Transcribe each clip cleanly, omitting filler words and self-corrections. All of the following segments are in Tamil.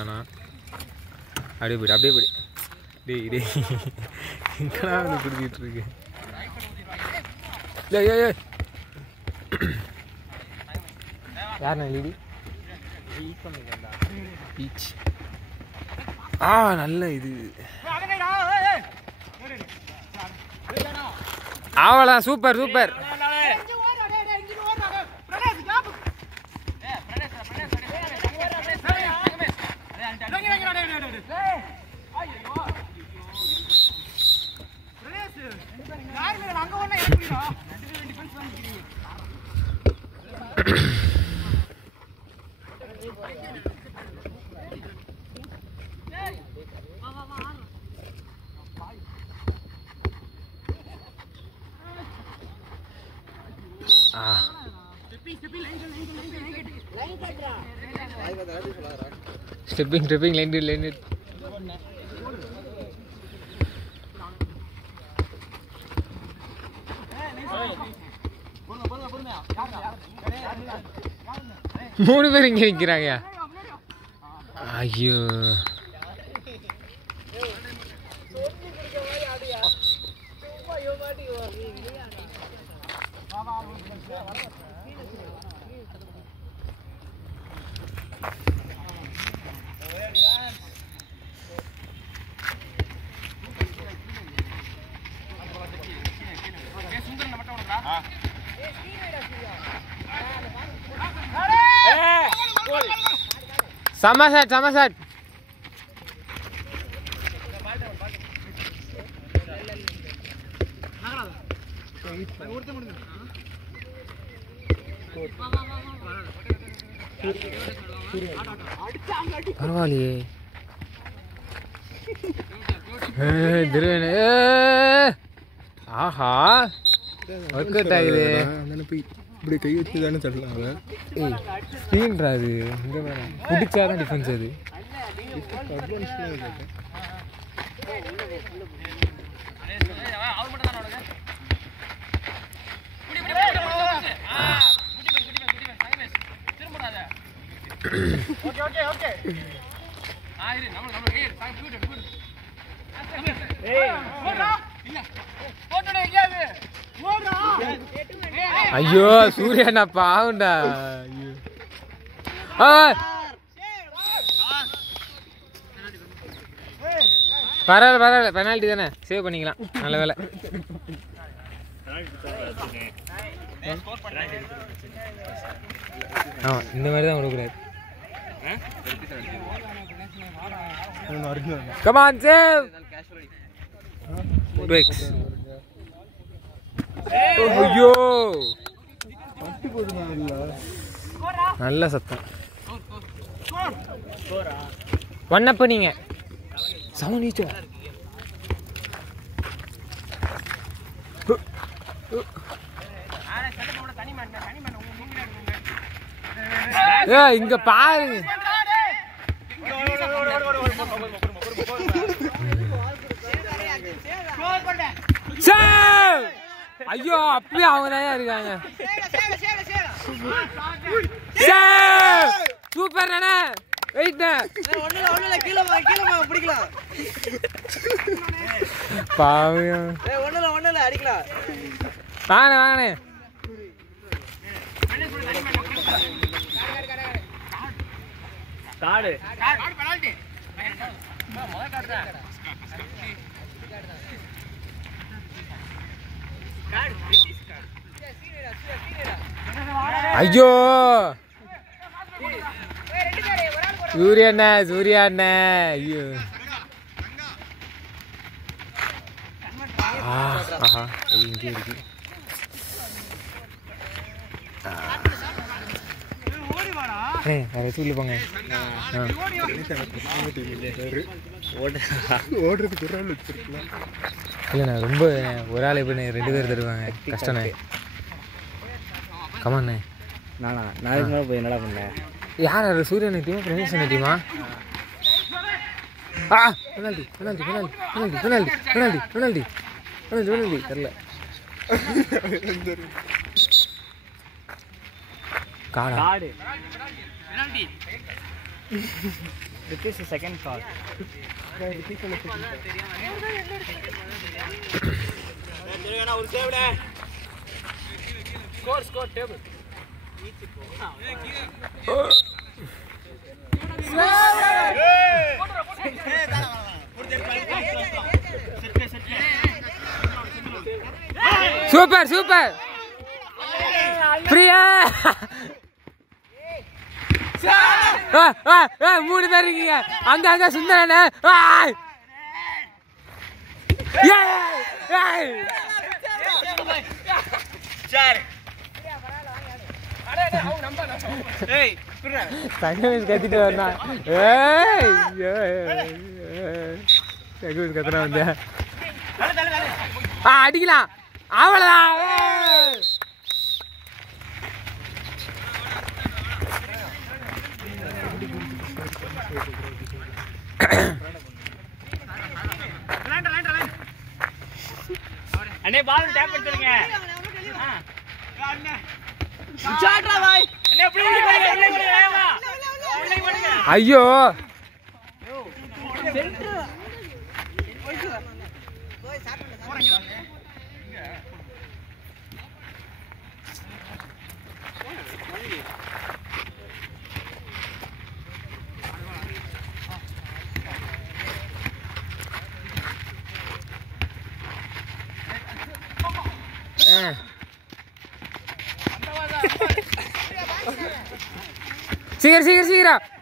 ஆனா அப்படியே போய்டு அப்படியே போய்டு. டேய் டேய் எங்கடா வந்து குடிச்சிட்டு இருக்கு. ஏய் ஏய் ஏய் யாருண்ணா லீடி பீச். நல்ல இது அவளா சூப்பர் சூப்பர். ஸ்டெப்பிங் லைன் மூணு பேர் இங்க நிக்கிறாங்க. ஐயோ சமசாட் பரவாயில்லையே. ஆஹா ஒர்க் அவுட் ஆகுது. இப்படி கை வச்சு தானே தரலாம். ஸ்பீன்ரா அது. இங்கே பிடிச்சாதான் டிஃபென்ஸ் அது. ஐயோ சூர்யா பாவுண்டா. பரவாயில்ல பெனால்ட்டி தானே, சேவ் பண்ணிக்கலாம். நல்ல வேலை. ஆமாம் இந்த மாதிரி தான் விடக்கூடாது. Come on, save! ஐயோ நல்ல சத்தம். ஒன்னப்ப நீங்க சமநீச்ச இங்க பாருங்க. ஐயோ அப்படியே அவங்க தான் இருக்காங்க. சூப்பர் நானே வெயிட் ஒண்ணுல கீழ பிடிக்கலாம். பாவியம் ஒண்ணுல அடிக்கலாம். வாங்க காடு பெனால்டி. முதல் காடு தான். ஐயோ சூர்யா அண்ணா ஐயோ. ஆஹா இங்கே இருக்கு. வேற சொல்லி போங்க. இல்லைண்ணா ரொம்ப ஒரு ஆள் எப்படி 2 பேர் தருவாங்க, கஷ்டண்ணே. கமாண்ணே. நாளைக்கு போய் என்னடா பண்ணேன். யார் சூரியன் டீமா பிரதேசன் டீமா? தெரியல. Card this is the second card ஒரு சேவ்டா score table super super Priya 3 பேர் இருக்கீங்க அங்க சுந்தரனே கத்திட்டு வந்தான் கத்துனா வந்த அடிக்கலாம் அவ்வளவுதான் அண்ணே பால் டேப் பண்ணிடுங்க அண்ணே சாட்ரா பாய் அண்ணே அப்படியே வா ஐயோ சென்டர் போய் சாப்பிடுங்க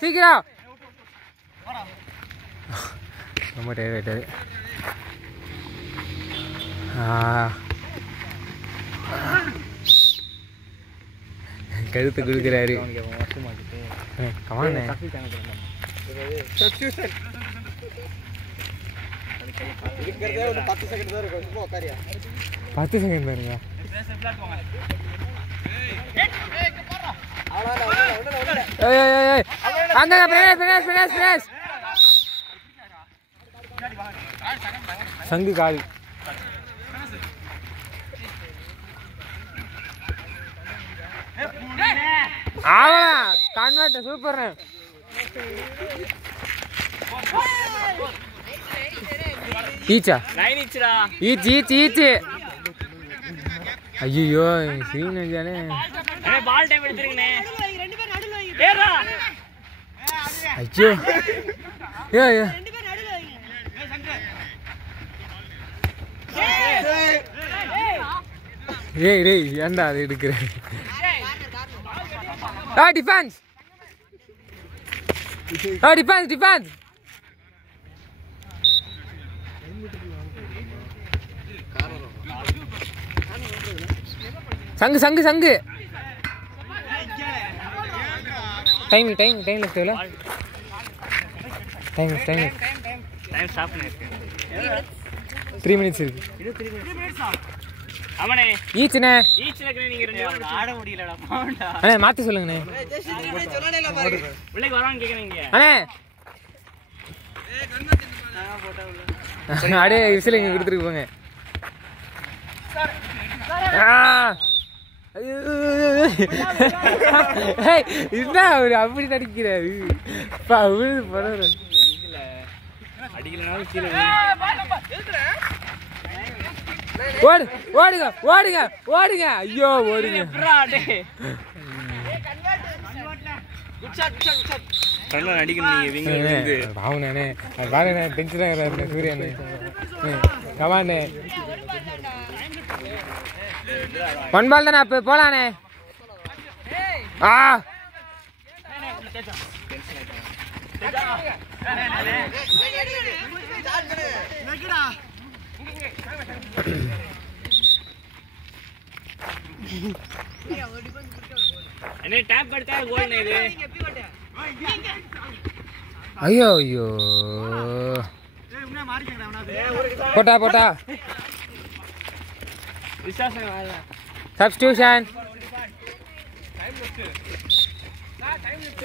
சீக்கிரம் ரொம்ப டயர்ட் ஆயிட்டாரு கருத்து கொடுக்குறாரு கமானே 10 செகண்ட் பாருங்க அங்க பிரேஸ் சங்கு கால் கான்வெர்ட் சூப்பர் ஈச்சா ஈச்சு ஐயோ ஸ்கிரீன் வச்சாலே பால் டைம் எடுத்துருங்கண்ணே ஐயோ ஏய் ஏன்டா அது எடுக்கிற டிஃபென்ஸ் சங்கு டைம் லெஃப்ட்ல டைம் ஸ்டாப் பண்ணிருக்கு 3 மினிட்ஸ் இருக்கு இது 3 மினிட்ஸா அவனே ஈச்னே நீங்க ரெண்டு பேரும் ஆட முடியலடா பாவண்டா அண்ணே மாத்தி சொல்லுங்கண்ணே சொல்லனேல பாருங்க உள்ளே வரான்னு கேக்குறீங்க அண்ணே அடே விசில் இங்க கொடுத்துட்டு போங்க என்ன அவரு அப்படி நடிக்கிறாரு அடிக்கலனாலும் கீழே ஓடுங்க ஐயோ ஓடுங்க பாவனே பாருங்க டென்ஷன் சூரியனே கமானே 1 பால் தானே அப்ப போலானே ஐயோ போட்டா சப்ஸ்டியூஷன்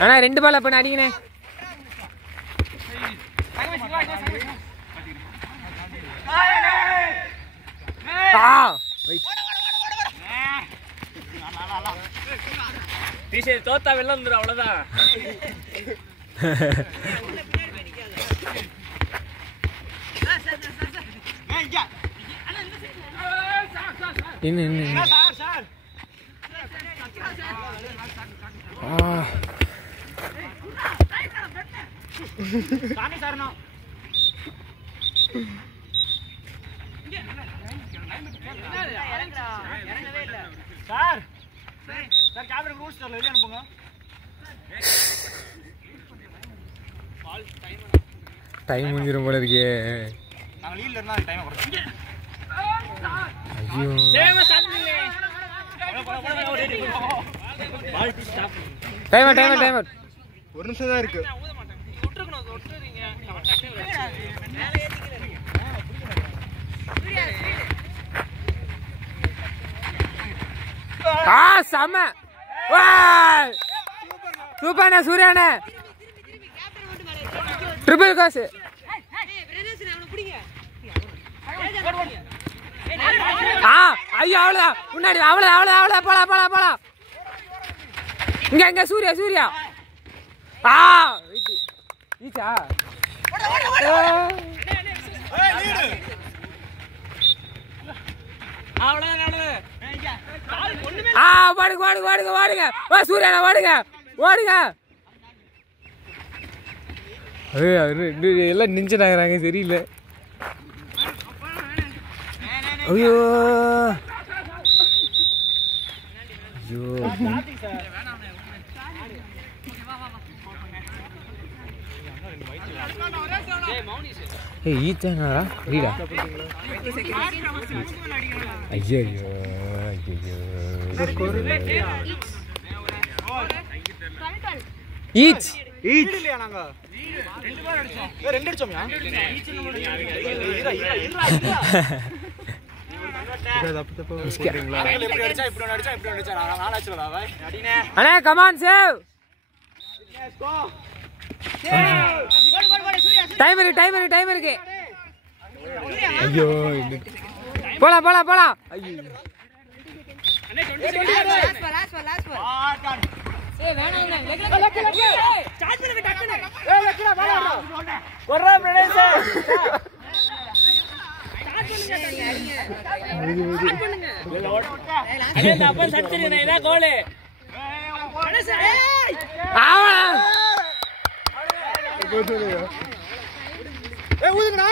அண்ணா 2 பால் அப்ப அடிங்கண்ணே டீஷர்ட் தோத்தா வெள்ள வந்துடும் அவ்வளோதான். என்ன டைம் முடிஞ்சிரும் போல இருக்கே. ஐயோ டைம் ஒரு நிமிஷம் தான் இருக்கு. செம சூப்பர்ண்ணே சூர்யாண்ணே. ட்ரிபிள் காசு. ஐயோ அவ்வளோதான் முன்னாடி அவ்வளோதான் போலாம். இங்க சூர்யா ஈச்சா வாடுங்க சூர்யாண்ணா வாடுங்க. எல்லாம் நிஞ்சாகிறாங்க சரியில்லை. ஐயோ ஈச்சானாரா ரீடா. ஐயோ ஈச் இல்லையா? நாங்க ரெண்டு அடிச்சோம்யா. அண்ணே கமான் சேவ். டைம் இருக்கு. ஐயோ போலாம். ஊதுங்கடா.